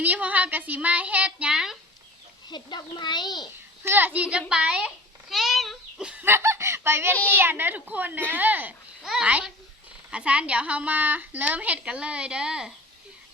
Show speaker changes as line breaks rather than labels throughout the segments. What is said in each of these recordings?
มื้อนี้พวกเรากะสิมาเฮ็ดหยัง
เห็ดดอกไม้
เพื่อที่จะไป
แห้ง
ไปเวียนเทียนเด้อทุกคนเด้อไปอาจารย์เดี๋ยวเรามาเริ่มเฮ็ดกันเลยเด้อ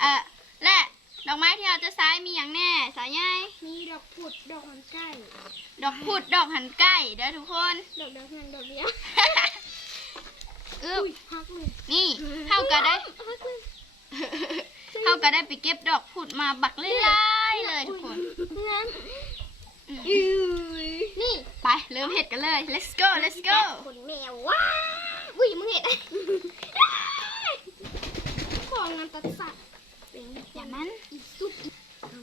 เอ่อและดอกไม้ที่เราจะใช้มีอย่างแน่สายใหญ่
มีดอกผุดดอกมันไก่
ดอกพุดดอกหันใกล้เด้อทุกคน
ดอกเดียวกันดอกเดียว
อึ๊บ
อุ้ยพักเลย
นี่เท่าก็ได้
พักเลย
เท่าก็ได้ไปเก็บดอกพุดมาบักเรื่อยๆเลยทุกคน
งั้น
อืม
อุ้ยนี่
ไปเริ่มเฮ็ดกันเลย let's go let's go
ขนแมวว้าอุ้ยมึงเห็นของงานตัดสัตว์เป็น
อย่ามัน
อีซุปอีเอา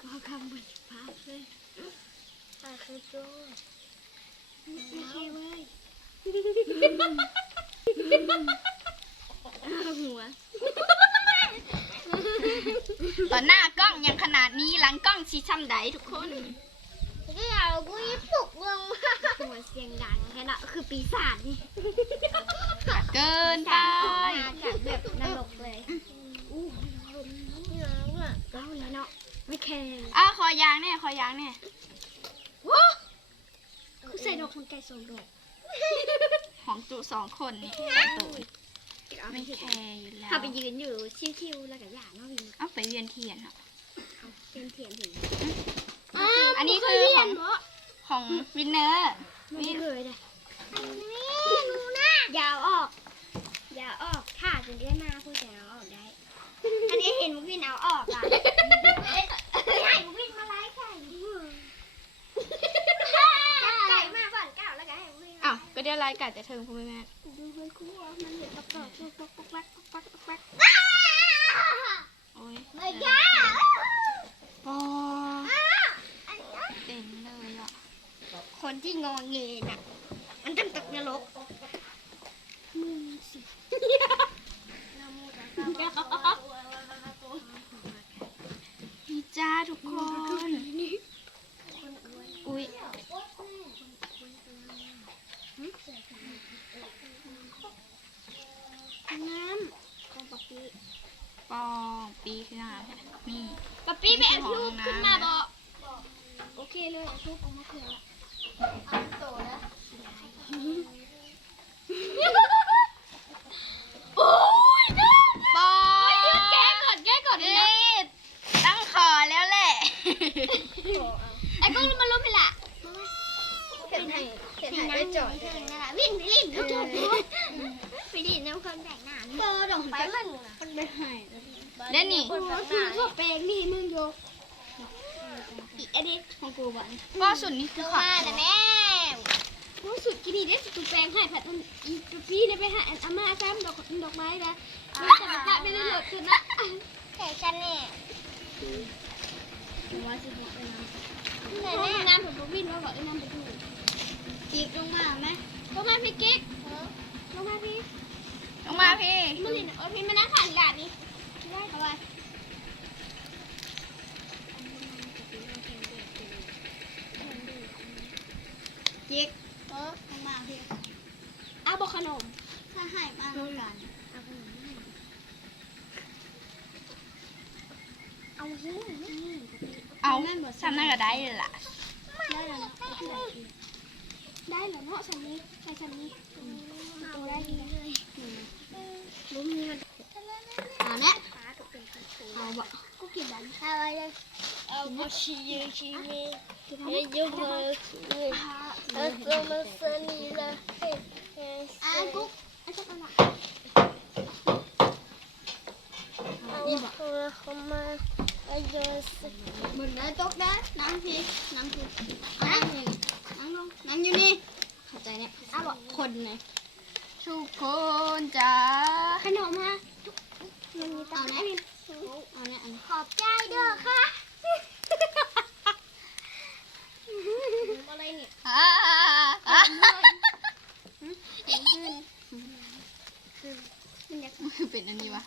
เอาคำบุญพาเลยพาคือโจ้ไม่ใช่เว้ย
หัว ตอนหน้ากล้องยังขนาดนี้หลังกล้องชี้ช่ำใดทุกคน
เดี๋ยวกูยิ่ปลุกลงมาหัวเสียงดังแค่นั้นคือปีศาจนี่
เกินไป
จากแบบนรกเลยอู้น้ำอะเก้าแล้วเนาะไม่แคร์
อ้าขอยางเนี่ยขอยางเนี่ย
ว้ากูใส่ดอกคนไก่สองดอก
ของจุสองคนนี่ตัว ไม่แคร์อยู่แล้ว
ถ้าไปยืนอยู่ชิวๆแล้วกับหยาเนาะวิน
เอาไปเวียนเทียนเหรอ
เป็นเทียนถึง
อันนี้คือของของวินเนอร์
ไม่เคยเลยดูนะยาวออกยาวออกถ้าจนได้มาพูดจะเอาออกได้ อันนี้เห็นมุกวินเอาออกอะไม่ให้มุกวิน ได้ล
ไรกัดแต่เธอคุณแม่
ดูเพื่อนกลัวมันเดือดปักปักปักปักปักปักปัก
โอ้ย
ไม่ยา
ปอเต็มเลยอะ
คนที่งอเงยน่ะ มันต้องตกนรกมึงสิ
จ้าทุกคน
ป
อง
แก้ก่อนแก้ก่อน
นี่ตั้งขอแล้วแหละ
ไอ้กล้องมันล้มไปละเห็นให้เห็นให้ได้จอดวิ่งไปลิ้นเขาจอดไปลิ้นน้ำคนแต่งหน้าเออดอกไปมันมันไปให้
เล่นนี่
คือพวกแปลงนี่มึงโย อีอันนี้ของกูบ้าน
ก็สุดนี่คือขอ
มาแล้วแม่รู้สึกกินนี่ได้สุดแปลงให้ผัดมันอีกพี่ได้ไปหาอันอาม่าซ้ำดอกดอกไม้นะมันจะมาตัดไม่ได้หลดขึ้นนะแต่ฉันเนี่ยว่าสิบอกไปน้ำแม่น้ำผมบอกวิ่งว่าบอกไอ้น้ำไปดู
กิ๊กลงมาไหม
ลงมาพี่กิ๊กลงมาพี่
ลงมาพี่
มึงลินเอาพี่มานั่งขันหลานนี่ได้เข้าไป
จิกเออเอามาพี่
เอาบอขนม
ถ้าหายมาโนกัน
เอาขนมเอาหิ้งนี่
เอาฉันน่าจะได้ละ
ได้แล้วเนาะได้แล้วเนาะฉันนี้ใครฉันนี้ตัวได้เลยรู้มีมัน
เอาเนี่ย
เอา
บะ
ก็กิดันเอาไปเลยเอาบะชีเยชีเมเยอะเยอะ
Mình đã tốt đó, nắm thì, nắm thì. Nắm thì, nắm luôn, nắm vô đi. Thật ใจ
nè, á
bọn khôn này. Chú khôn chả. Khánh nộm ha. Mình như
tao nè. Ờ nè, anh. Họp chai được ha. Ở đây nè. Hả?
เอาเนี่ยอัน
ขอบใจเด้อค่ะอะไรเนี่ย
อ่าอ่า
มันอยาก
เป็นอันนี้วะ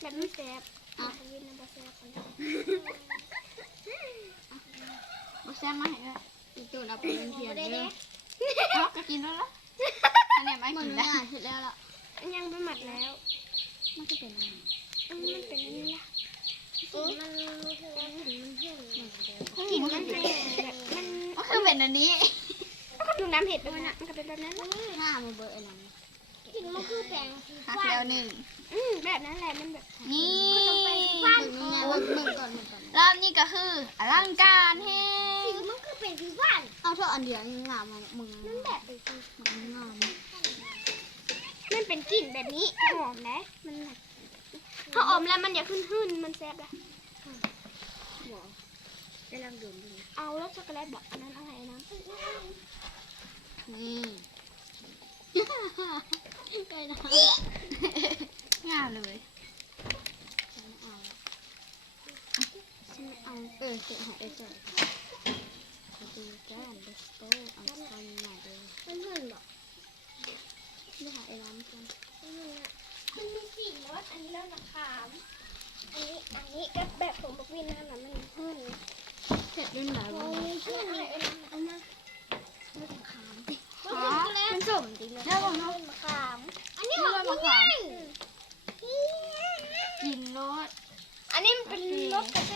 แบบไม่แซ่บอะวินน้ำปลาแซ่บกัน
บ่แซ่บมาให้ด้วยอีตูนเอาไปเป็นเทียน
ได้
เด้
เด้
อเอาก็กินแล้วละอันเนี้ยไม่กินแล้วเสร็จแล้วล่ะ
ยังไม่หมัดแล้ว
มันจะเป็นยังไง
มันเป็นอันนี้ละมันกลิ่นมันเป็นแบบมัน
ก็คือเป็นอันนี้
ก็ดู น้ำเห็ดด้วยนะมันก็เป็นแบบนั้นหน้ามันเบอร์อะไรกลิ่นมันคือแปลงสี
หัก
ฟ้า
แล้วหนึ่ง
อืมแบบนั้นแหละมันแบบ
นี่
ฟ้ามึงมึงมึงก่อนมึงก่อน
รอบนี้ก็คืออลังการแฮ
สี
ง
มันคือเป็นสีฟ้าเอาเท่าอันเดียวงามมึงมันแบบเป็นสีมันงามมันเป็นกลิ่นแบบนี้หอมนะมันแบบถ้าอมแล้วมันอย่าขึ้นหื่นมันแซ่บละได้ลองดื่มดูเอารสช็อกโกแลตบอกอันนั้นอะไรนะ
นี่
ใกล้นะ
งามเลย
ฉันเอาฉันเอาเออเก็บหายได้จ่อยดูกันเดสโต้เอาซอนมาดูเพื่อนๆบอกไม่หาไอ้ร้านกันมันมีสี่รสอันนี้รสมะขาอันนี้อันนี้ก็แบบของบักวินนั่นน่ะมันเพื่อน
เผ็ดด้วยหลาย
โอ้
วัน
ยเอนอะไรไอ้ร้าเอามารสมะขาม
อ๋อ
มันสมจริงเลย
แล้วผม
ร
เอา
สมะขาม อันนี้ของ
รสมะขามกินรส
อันนี้มันเป็นรสกาแฟ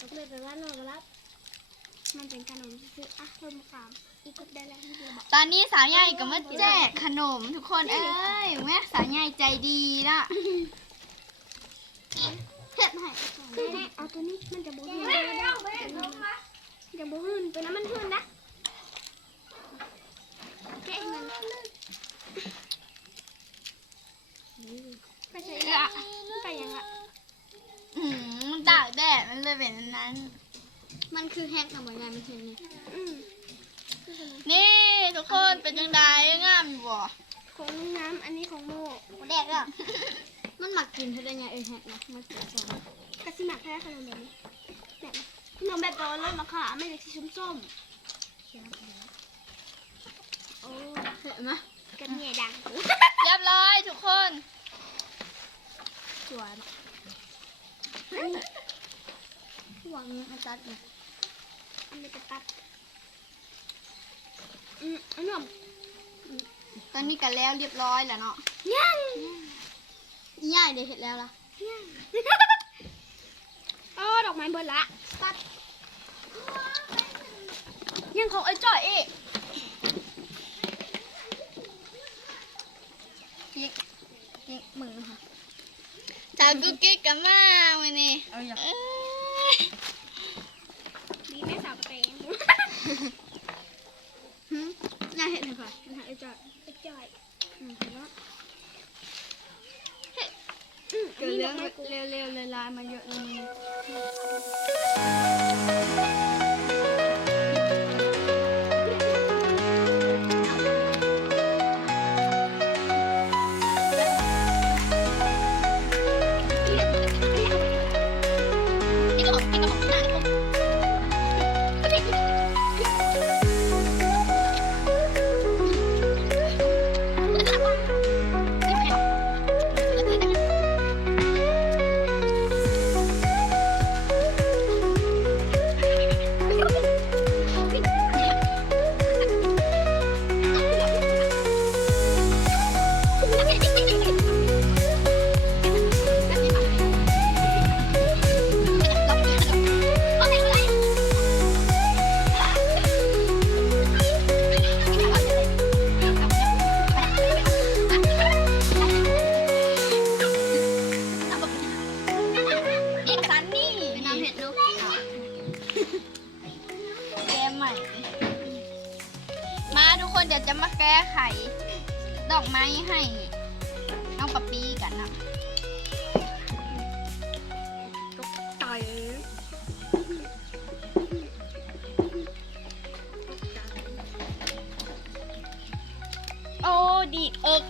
รสเลยไปว่าโนรับ มันเป็นขนมซื้ออะรสมะขามอีกก็ได้แล้วที่เดียวบอก
ตอนนี้สาวใหญ่ก็มาแจกขนมทุกคนเอ้ยแม่สาวใหญ่ใจดีละ
เผ็ดให้เอาตัวนี้มันจะโบหืนจะโบหืนตัวนั้นมันหืนนะแกะมันไปใส่ละไปยังละ
อืมมันตากแดดมันเลยเป็นอันนั้น
มัน คือแฮกนะเหมือนไงมันเห็นนี่อืม
นี่ทุกคนเป็นยังไงงามอยู่บ่
ของน้ำอันนี้ของโมแดกอะมันหมักกินเท่าไดไงเออแฮกนะมันกินซ้ำกะสิหมักแค่ขนมแบบนี้แบบนี้ขนมแบบตอนเลยมะขามไม่ได้สีส้มๆโอ้
เห็นไหม
กันเหนี่ยดัง
เรียบร้อยทุกคน
สวนหวังมันตัดเนี่ย อันนี้จะตัดอืมอันนี้
ตอนนี้กันแล้วเรียบร้อยแล้วเนาะ
ยัง
ย่ายเดี๋ยวเห็นแล้วล่ะ
ยังโอ้ดอกไม้เบิร์ละตัด
ยังของไอ้จ่อยอีกยิกยิกมึงนะคะจากกุ๊กกิ๊กกันมาวันนี้
เอาอย่าง
เอ้ย
ดีแม่สาวเตง
หืมย่าเห็นไหมคะย่าไอ้จ่อย
ไปจ่อย
อืมเห็นแล้ว
อืมอั
เร็วๆเลยลายมาเยอะเลย
ปีกั
นนะ
ต่อย
โอ้ดีเอิก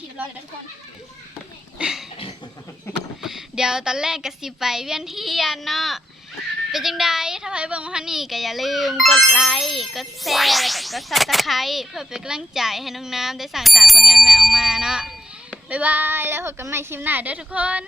ที่เรียบร้อยแล้วทุกคน เดี๋ยวตอนแรกก็สิไปเวียนเทียนเนาะ เป็นจังไดถ้าใครเบิ่งมานี่ก็อย่าลืมกดไลค์ กดแชร์ แล้วก็กดซับสไครต์เพื่อเป็นกำลังใจให้น้องน้ำได้สั่งสารผลงานใหม่ออกมาเนาะ บ๊ายบาย แล้วพบกันใหม่คลิปหน้าเด้อทุกคน